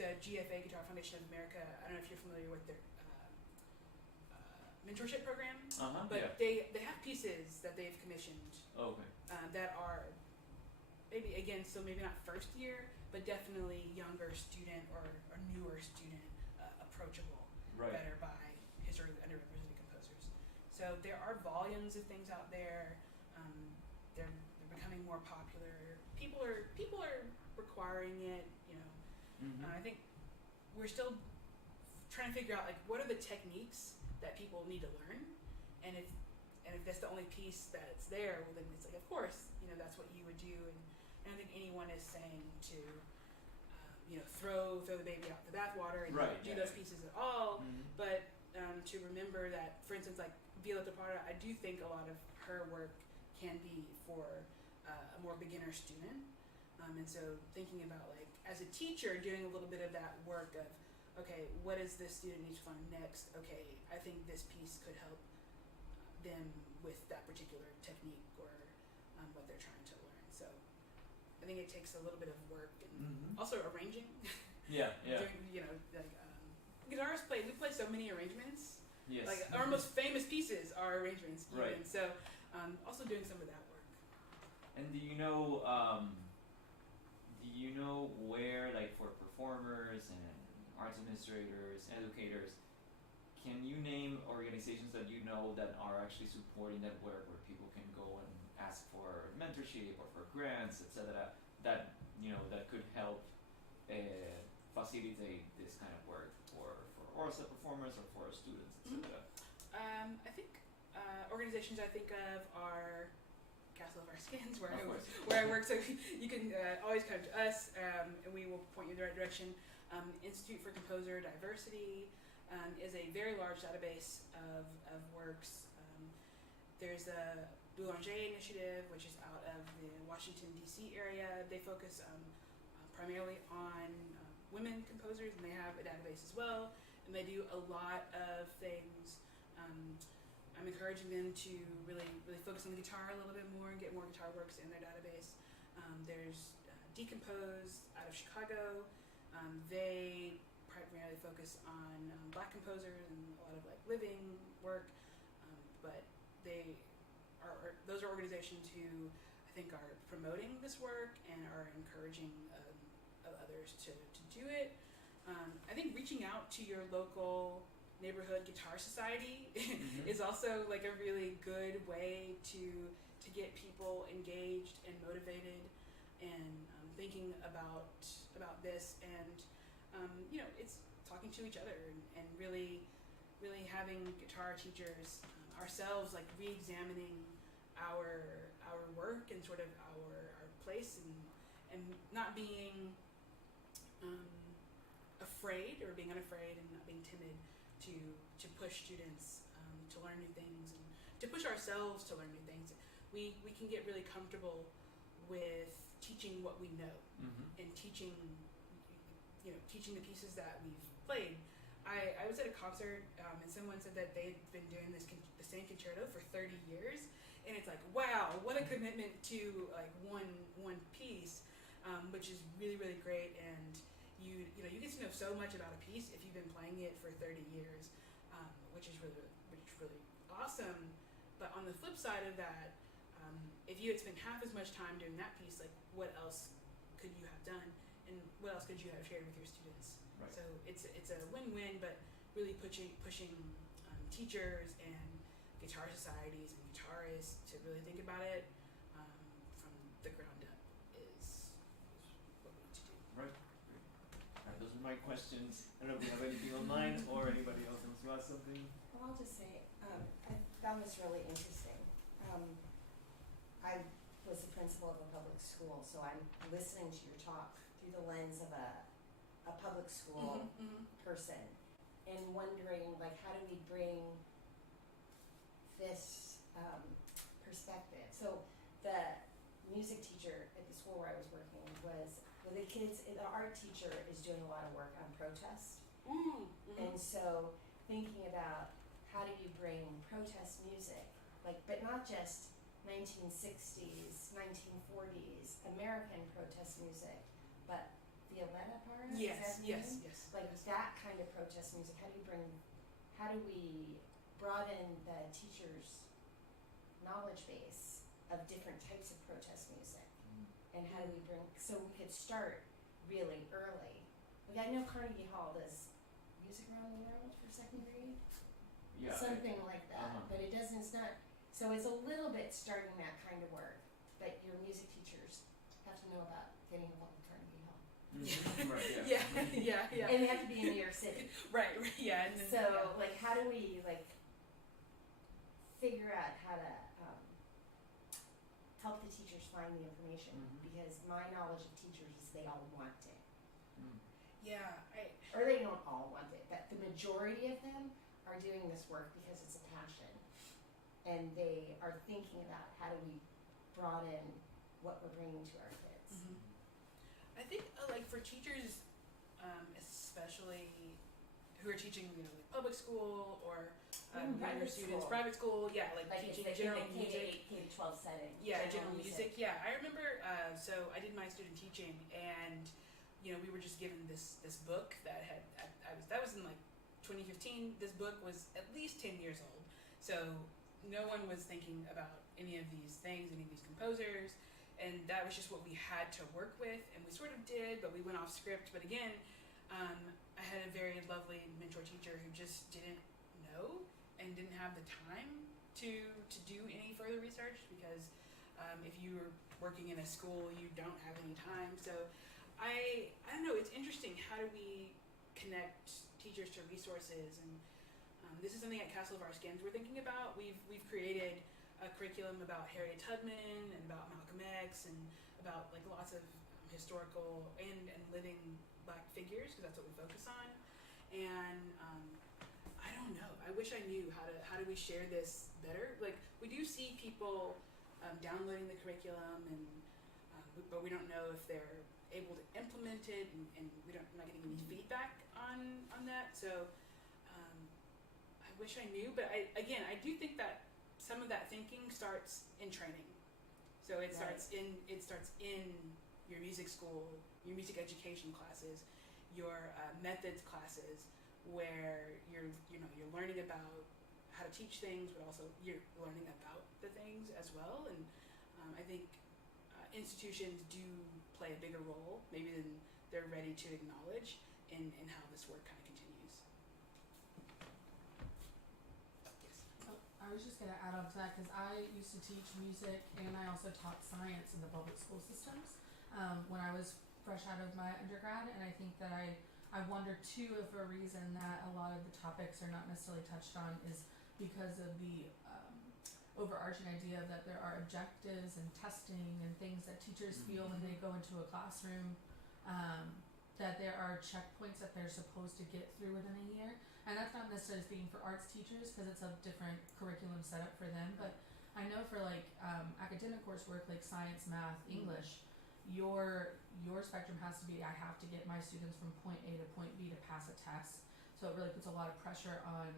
The GFA, Guitar Foundation of America, I don't know if you're familiar with their mentorship program, but they have pieces that they've commissioned that are maybe not first year, but definitely younger student or newer student approachable better by historically underrepresented composers. So there are volumes of things out there. They're becoming more popular. People are requiring it. I think we're still trying to figure out like what are the techniques that people need to learn, and if if that's the only piece that's there, well then it's like, of course, that's what you would do, and I don't think anyone is saying to, throw the baby out the bathwater and Right, do yeah. those pieces at all, Mhm. but to remember that, for instance, like Violeta Parra, I do think a lot of her work can be for a more beginner student, and so thinking about, like, as a teacher, doing a little bit of that work of, okay, what does this student need to learn next? Okay, I think this piece could help them with that particular technique or what they're trying to learn. So I think it takes a little bit of work and Mhm. also arranging. Yeah, yeah. Doing, like guitarists we play so many arrangements. Yes. Like our most famous pieces are arrangements. Even. Right. So also doing some of that work. And do you know where, like, for performers and arts administrators, educators, can you name organizations that you know that are actually supporting that work, where people can go and ask for mentorship or for grants, etc., that that could help facilitate this kind of work for ORSA performers or for students, etc.? I think organizations I think of are Castle of Our Skins, where Of course. where I work. So you can always come to us, and we will point you in the right direction. Institute for Composer Diversity is a very large database of works. There's a Boulanger Initiative, which is out of the Washington, D.C. area. They focus primarily on women composers, and they have a database as well. And they do a lot of things. I'm encouraging them to really focus on the guitar a little bit more and get more guitar works in their database. There's Decompose out of Chicago. They primarily focus on Black composers and a lot of like living work, but those are organizations who I think are promoting this work and are encouraging others to do it. I think reaching out to your local neighborhood guitar society Mhm. is also like a really good way to get people engaged and motivated and thinking about this, and it's talking to each other and really having guitar teachers ourselves, like re-examining our work and sort of our place, and not being afraid or being unafraid and not being timid to push students to learn new things and to push ourselves to learn new things. We can get really comfortable with teaching what we know Mhm. and teaching the pieces that we've played. I was at a concert and someone said that they'd been doing the same concerto for 30 years, and it's like, wow, what a commitment to like one piece, which is really, really great. And you get to know so much about a piece if you've been playing it for 30 years, which is really awesome. But on the flip side of that, if you had spent half as much time doing that piece, like what else could you have done, and what else could you have shared with your students? Right. So it's a win-win, but really pushing teachers and guitar societies and guitarists to really think about it from the ground up is what we need to do. Right. Great. Those are my questions. I don't know if we have anything online or anybody else wants to ask something. Well, I'll just say, I found this really interesting. I was the principal of a public school, so I'm listening to your talk through the lens of a public school person, and wondering, like, how do we bring this perspective? So the music teacher at the school where I was working was, well, the kids, the art teacher is doing a lot of work on protest. And so thinking about how do you bring protest music, like, but not just 1960s, 1940s American protest music, but Violeta Parra? Yes. Like that kind of protest music. How do we broaden the teacher's knowledge base of different types of protest music? And how do we so we could start really early. Like, I know Carnegie Hall does Music Around the World for second grade. Yeah. Something like that. Uh-huh. But it's not, so it's a little bit starting that kind of work. But your music teachers have to know about getting involved with Carnegie Hall. Right, yeah. yeah. And they have to be in New York City. Right, yeah. And then, So, like, how do we, like, figure out how to help the teachers find the information, because my knowledge of teachers is they all want it. Yeah, Or they don't all want it, but the majority of them are doing this work because it's a passion. And they are thinking about how do we broaden what we're bringing to our kids. I think like for teachers, especially who are teaching, like public school or younger students, private school, like teaching general music. K to 12 setting. Yeah, general music. Yeah, I remember. So I did my student teaching, and we were just given this book that had that was in like 2015. This book was at least 10 years old. So no one was thinking about any of these things, any of these composers, and that was just what we had to work with, and we sort of did, but we went off script. But again, I had a very lovely mentor teacher who just didn't know and didn't have the time to do any further research, because if you were working in a school, you don't have any time. So I don't know, it's interesting, how do we connect teachers to resources? And this is something at Castle of Our Skins we're thinking about. We've created a curriculum about Harriet Tubman and about Malcolm X and about like lots of historical and living Black figures, because that's what we focus on. And I don't know, I wish I knew how do we share this better. Like, we do see people downloading the curriculum, and but we don't know if they're able to implement it, and we're not getting any feedback on that. So I wish I knew, but I do think that some of that thinking starts in training. So it starts in your music school, your music education classes, your methods classes, where you're learning about how to teach things, but also you're learning about the things as well. And I think institutions do play a bigger role, maybe than they're ready to acknowledge, in how this work kind of continues. Yes. Oh, I was just gonna add on to that, because I used to teach music and I also taught science in the public school systems when I was fresh out of my undergrad, and I think that I wonder too if a reason that a lot of the topics are not necessarily touched on is because of the overarching idea that there are objectives and testing and things that teachers feel when they go into a classroom, that there are checkpoints that they're supposed to get through within a year. And that's not necessarily speaking for arts teachers, because it's a different curriculum setup for them, but I know for like academic coursework like science, math, English, your spectrum has to be, I have to get my students from point A to point B to pass a test. So it really puts a lot of pressure on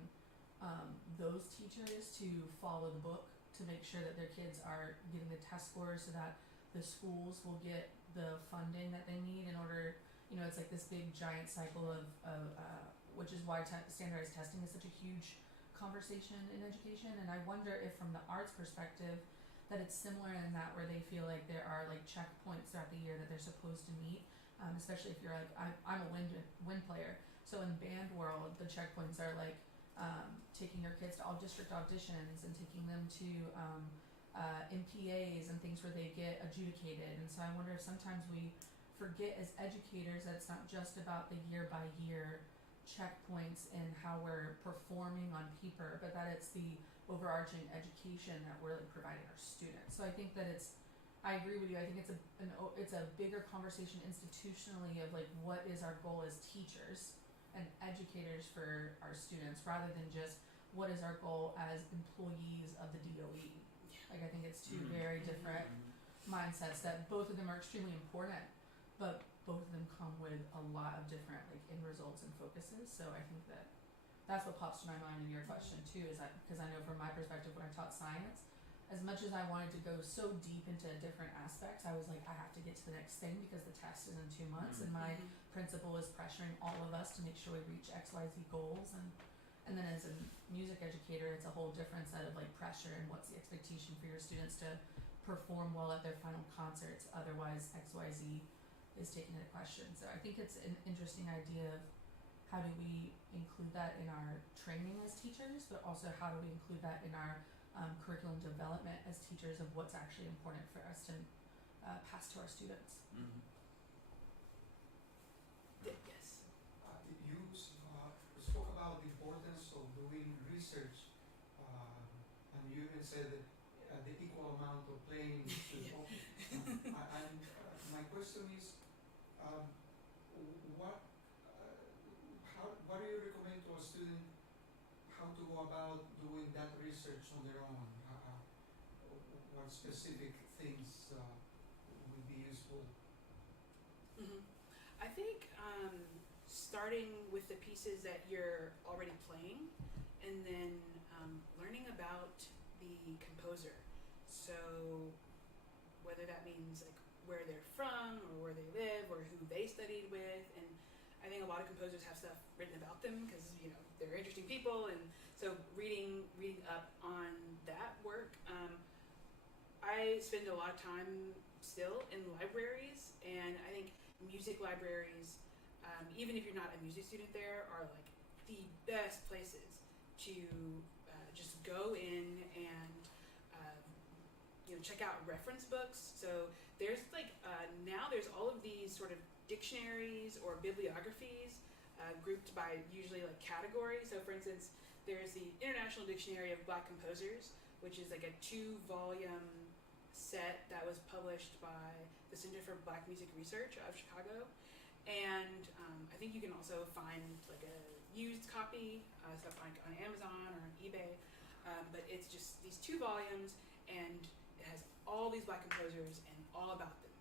those teachers to follow the book, to make sure that their kids are getting the test scores, so that the schools will get the funding that they need in order, it's like this big giant cycle of which is why standardized testing is such a huge conversation in education. And I wonder if from the arts perspective that it's similar in that, where they feel like there are like checkpoints throughout the year that they're supposed to meet, especially if you're like, I'm a wind player, so in band world the checkpoints are like taking your kids to all district auditions and taking them to MPAs and things where they get adjudicated. And so I wonder if sometimes we forget as educators that it's not just about the year by year checkpoints and how we're performing on paper, but that it's the overarching education that we're like providing our students. So I think that I agree with you. I think it's a bigger conversation institutionally of like, what is our goal as teachers and educators for our students, rather than just what is our goal as employees of the DOE. Like, I think it's two very different mindsets, that both of them are extremely important, but both of them come with a lot of different like end results and focuses. So I think that's what pops to my mind in your question too, is that because I know from my perspective when I taught science, as much as I wanted to go so deep into different aspects, I was like, I have to get to the next thing because the test is in 2 months, and my principal is pressuring all of us to make sure we reach XYZ goals. And then as a music educator, it's a whole different set of like pressure, and what's the expectation for your students to perform well at their final concerts, otherwise XYZ is taken into question. So I think it's an interesting idea of how do we include that in our training as teachers, but also how do we include that in our curriculum development as teachers, of what's actually important for us to pass to our students. Yes. You spoke about the importance of doing research on you even said that the equal amount of playing should okay. My question is, what do you recommend to a student how to go about doing that research on their own? What specific things would be useful? I think starting with the pieces that you're already playing, and then learning about the composer. So whether that means like where they're from, or where they live, or who they studied with, and I think a lot of composers have stuff written about them because they're interesting people, and so reading up on that work. I spend a lot of time still in libraries, and I think music libraries, even if you're not a music student there, are like the best places to just go in and check out reference books. So there's now there's all of these sort of dictionaries or bibliographies grouped by usually like categories. So for instance, there's the International Dictionary of Black Composers, which is like a 2-volume set that was published by the Center for Black Music Research out of Chicago. And I think you can also find like a used copy, stuff like on Amazon or on eBay. But it's just these 2 volumes, and it has all these Black composers and all about them.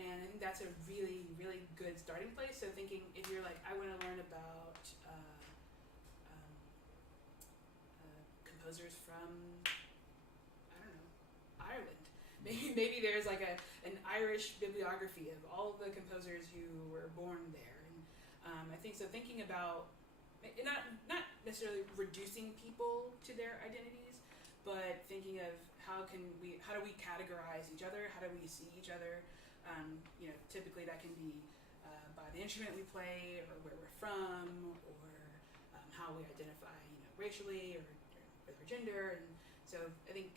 And I think that's a really, really good starting place. So thinking, if you're like, I want to learn about composers from, I don't know, Ireland. Maybe there's like an Irish bibliography of all of the composers who were born there. And I think so. Thinking about not necessarily reducing people to their identities, but thinking of how do we categorize each other? How do we see each other? Typically that can be by the instrument we play, or where we're from, or how we identify, racially, or with our gender. And so I think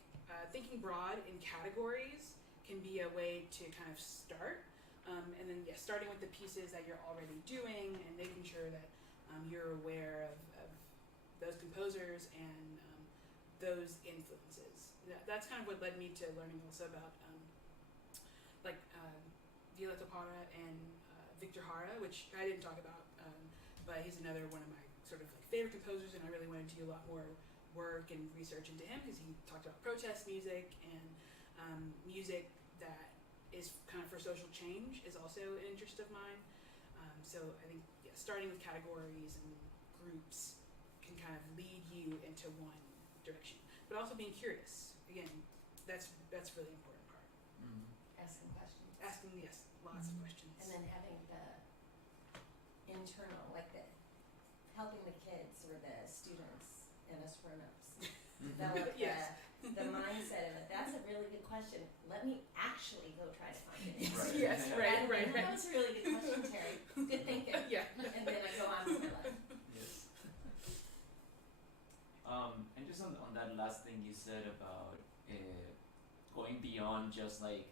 thinking broad in categories can be a way to kind of start. And then starting with the pieces that you're already doing, and making sure that you're aware of those composers and those influences. That's kind of what led me to learning also about Violeta Parra and Victor Jara, which I didn't talk about, but he's another one of my sort of like favorite composers, and I really wanted to do a lot more work and research into him because he talked about protest music, and music that is kind of for social change is also an interest of mine. So I think starting with categories and groups can kind of lead you into one direction, but also being curious. Again, that's a really important part. Mm-hmm. Asking questions. Asking, yes, lots of questions. And then having the internal, like helping the kids or the students and us grown-ups develop Yes. the mindset of it. That's a really good question. Let me actually go try to find it. Right. Yes, right. That was a really good question, Terry. Good thinking. Yeah. And then I go on with my life. Yes. And just on that last thing you said about going beyond just like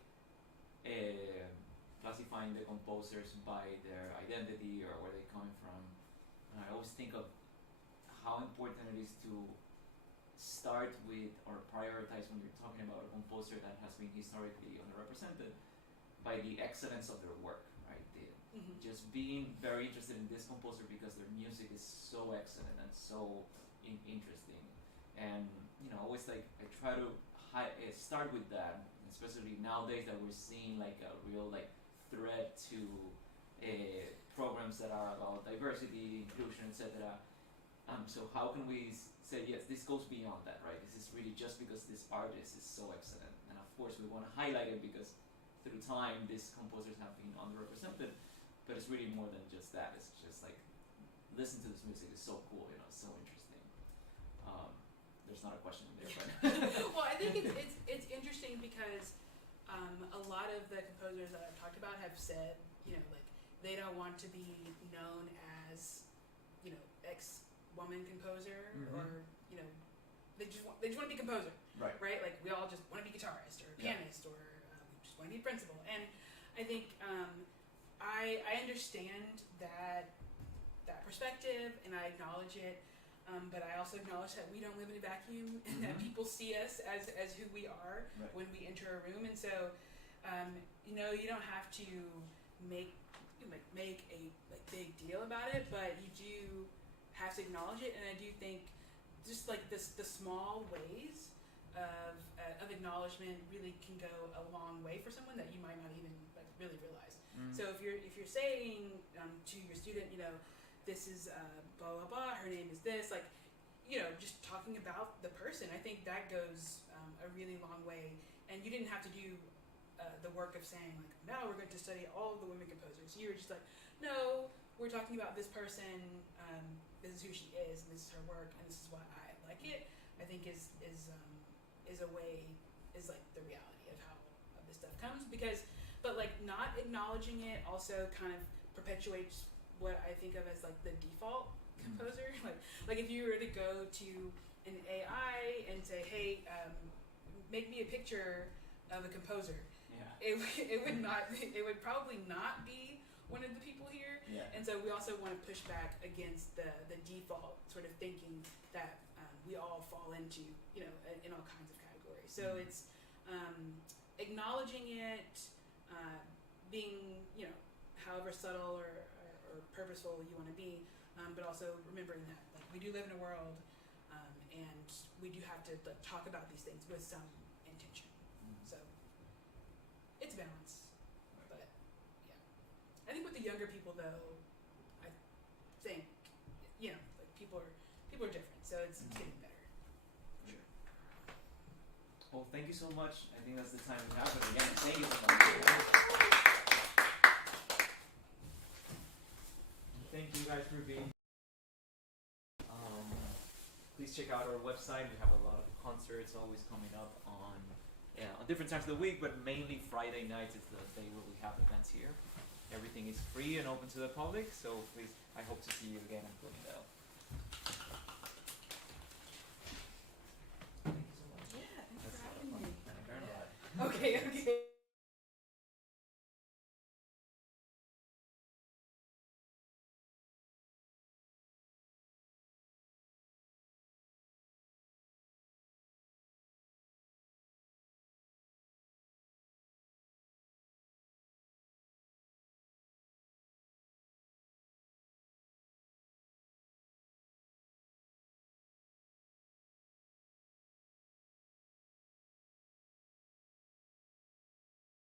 classifying the composers by their identity or where they're coming from, and I always think of how important it is to start with or prioritize when you're talking about a composer that has been historically underrepresented by the excellence of their work, right? Just being very interested in this composer because their music is so excellent and so interesting, and always like I try to start with that, especially nowadays that we're seeing like a real like threat to programs that are about diversity, inclusion, etc. So how can we say, yes, this goes beyond that, right? This is really just because this artist is so excellent, and of course we want to highlight it because through time these composers have been underrepresented, but it's really more than just that. It's just like, listen to this music, it's so cool, it's so interesting. There's not a question in there, but Well, I think it's interesting because a lot of the composers that I've talked about have said, like they don't want to be known as, ex-woman composer, or they just want to be composer, right? Like we all just want to be guitarist or pianist, or we just want to be principal. And I think I understand that perspective, and I acknowledge it. But I also acknowledge that we don't live in a vacuum and that people see us as who we are when we enter a room. And so, you know, you don't have to make a big deal about it, but you do have to acknowledge it. And I do think just like the small ways of acknowledgement really can go a long way for someone that you might not even really realize. So if you're saying to your student, you know, this is blah blah blah, her name is this, like, you know, just talking about the person, I think that goes a really long way. And you didn't have to do the work of saying like, now we're going to study all of the women composers. You were just like, no, we're talking about this person. This is who she is, and this is her work, and this is why I like it. I think is like the reality of how this stuff comes, but like not acknowledging it also kind of perpetuates what I think of as like the default composer. Like if you were to go to an AI and say, hey, make me a picture of a composer, it would probably not be one of the people here. And so we also want to push back against the default sort of thinking that we all fall into, you know, in all kinds of categories. So it's acknowledging it, being, you know, however subtle or purposeful you want to be, but also remembering that like we do live in a world, and we do have to talk about these things with some intention. So it's balance, but yeah, I think with the younger people though, I think, you know, like people are different, so it's getting better. Sure. Well, thank you so much. I think that's the time we have. But again, thank you so much. Thank you guys for being. Please check out our website. We have a lot of concerts always coming up on different times of the week, but mainly Friday nights is the day where we have events here. Everything is free and open to the public, so please, I hope to see you again in Bloomingdale.